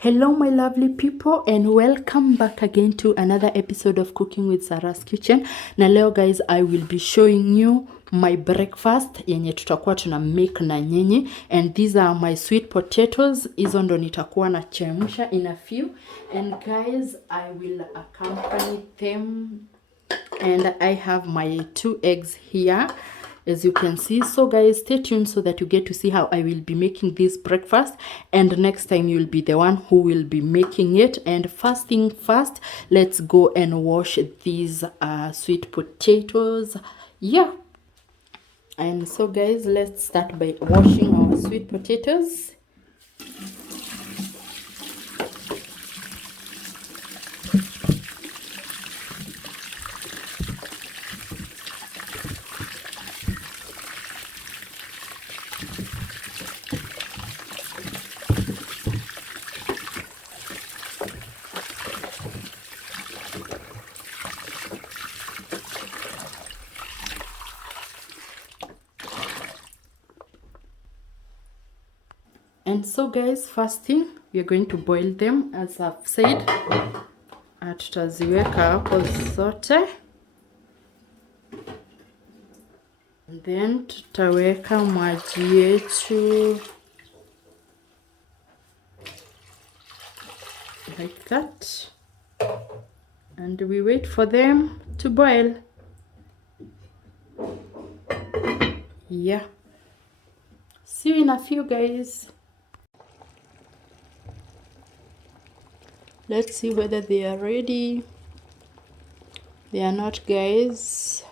Hello my lovely people and welcome back again to another episode of Cooking with Sarah's Kitchen. Na leo guys, I will be showing you my breakfast yenye tutakuwa tuna make na nyinyi, and these are my sweet potatoes. Hizo ndo nitakuwa na chemsha in a few, and guys I will accompany them, and I have my 2 eggs here as you can see. So guys, stay tuned so that you get to see how I will be making this breakfast, and next time you'll be the one who will be making it. And first thing first, let's go and wash these sweet potatoes. Yeah, and so guys, let's start by washing our sweet potatoes. And so guys, first thing, we are going to boil them as I've said. Tutaziweka hapo zote, and then tutaweka maji yetu like that, and we wait for them to boil. Yeah, see you in a few guys. Let's see whether they are ready. They are not guys.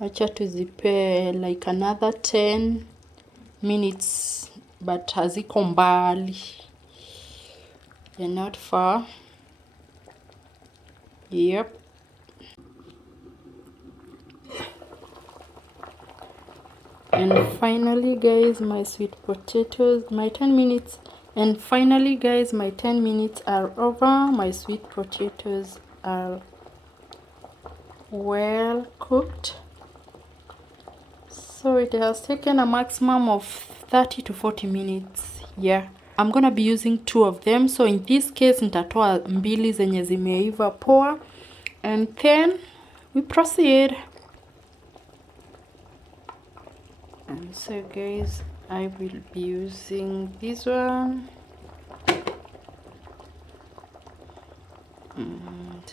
Acha tuzipe like another 10 minutes, but haziko mbali, they're not far. Yep. And finally guys, my sweet potatoes, my 10 minutes. And finally guys, my 10 minutes are over. My sweet potatoes are well cooked. So it has taken a maximum of 30 to 40 minutes. Yeah, I'm gonna be using 2 of them. So in this case, nitatoa mbili zenye zimeiva poa, and then we proceed. And so guys, I will be using this one, and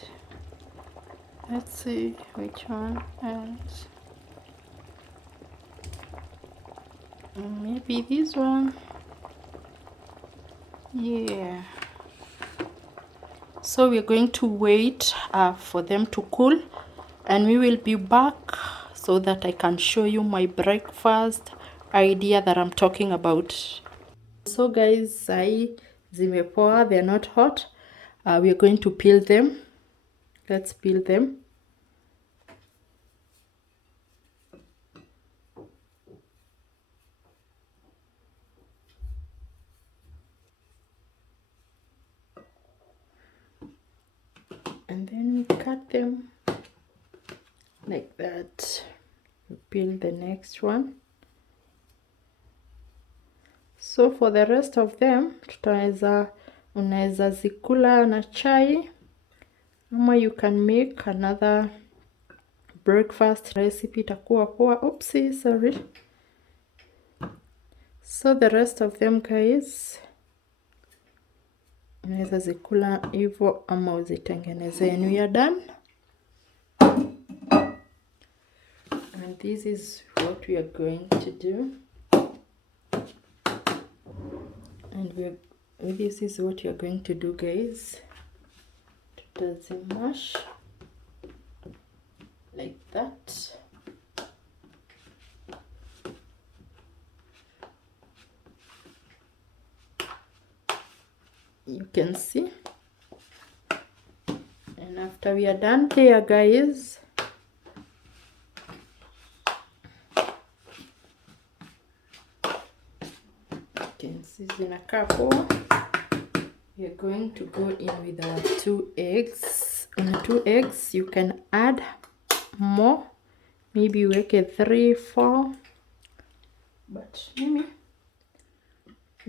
let's see which one, and maybe this one. Yeah, so we're going to wait for them to cool, and we will be back so that I can show you my breakfast idea that I'm talking about. So guys, sai zimepoa, they're not hot. We are going to peel them. Let's peel them. And then we cut them like that. We peel the next one. So for the rest of them, unaweza zikula na chai, ama you can make another breakfast recipe, itakuwa poa. Oopsie, sorry. So the rest of them guys, unaweza zikula hivyo ama uzitengeneze. And we are done. And this is what we are going to do. And this is what you're going to do guys. Tutazimash like that. You can see. And after we are done here guys, you can see zinakaa poa. We are going to go in with our 2 eggs. On 2 eggs, you can add more. Maybe you make it 3, 4. But maybe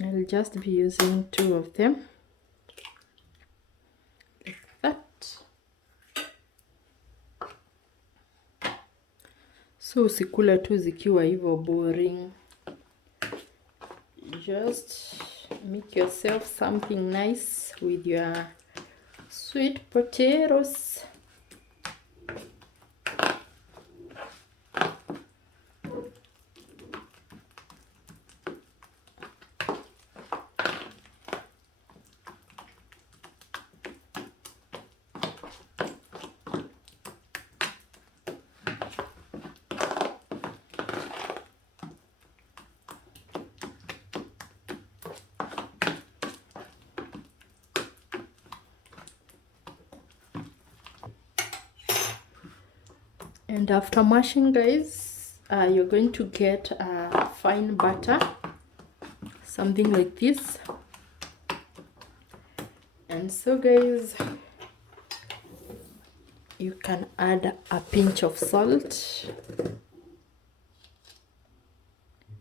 I'll just be using 2 of them. So usikule tu zikiwa hivyo boring. Just make yourself something nice with your sweet potatoes. And after mashing, guys, you're going to get a fine butter, something like this. And so, guys, you can add a pinch of salt,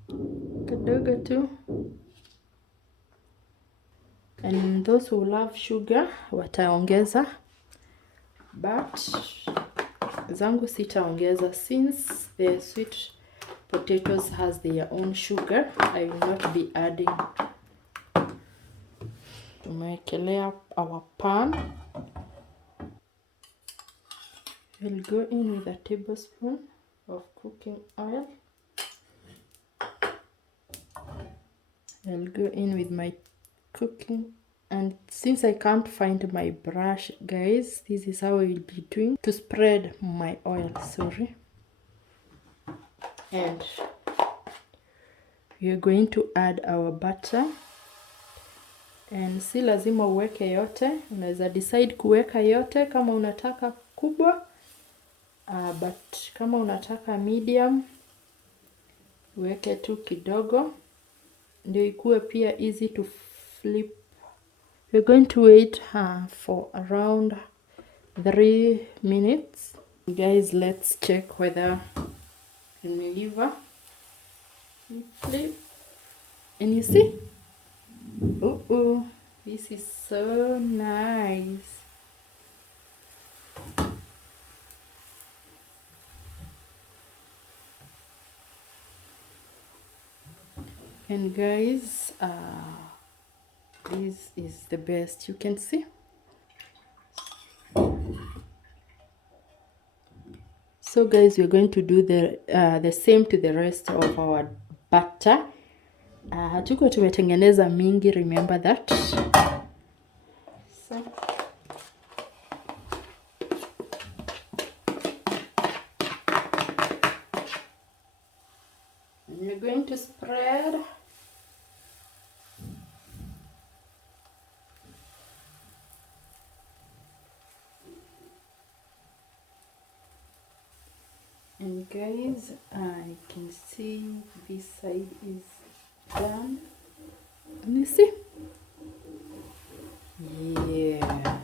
kidogo too. And those who love sugar wataongeza, but zangu sitaongeza since the sweet potatoes has their own sugar. I will not be adding. Tumewekelea our pan. We'll go in with a tablespoon of cooking oil. I'll go in with my cooking, and since I can't find my brush, guys, this is how I will be doing to spread my oil. Sorry. And we are going to add our butter, and si lazima uweke yote, unaweza decide kuweka yote kama unataka kubwa, but kama unataka medium uweke tu kidogo ndio ikuwe pia easy to flip. We're going to wait for around 3 minutes. Guys, let's check whether imeiva. Flip. And you see? Oh, this is so nice. And guys, this is the best. You can see. So guys, we're going to do the same to the rest of our butter. Hatuko tumetengeneza mingi, remember that. So you're going to spread. And guys, I can see this side is done. Let me see. Yeah.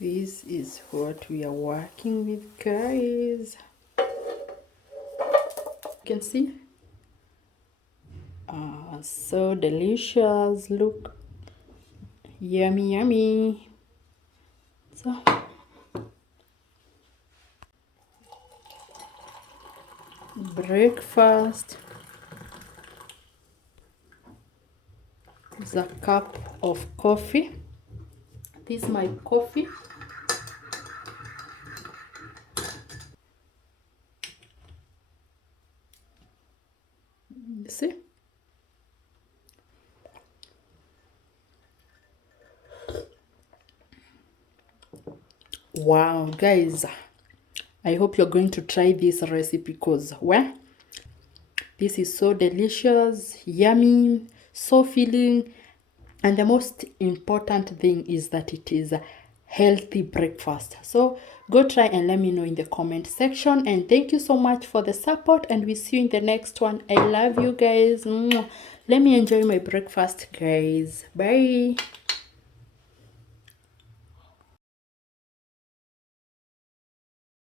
This is what we are working with, guys. You can see. So delicious. Look. Yummy, yummy. So breakfast is a cup of coffee. This is my coffee. You see? Wow, guys, I hope you're going to try this recipe because, well, this is so delicious, yummy, so filling, and the most important thing is that it is a healthy breakfast. So go try and let me know in the comment section, and thank you so much for the support, and we see you in the next one. I love you guys. Let me enjoy my breakfast, guys. Bye.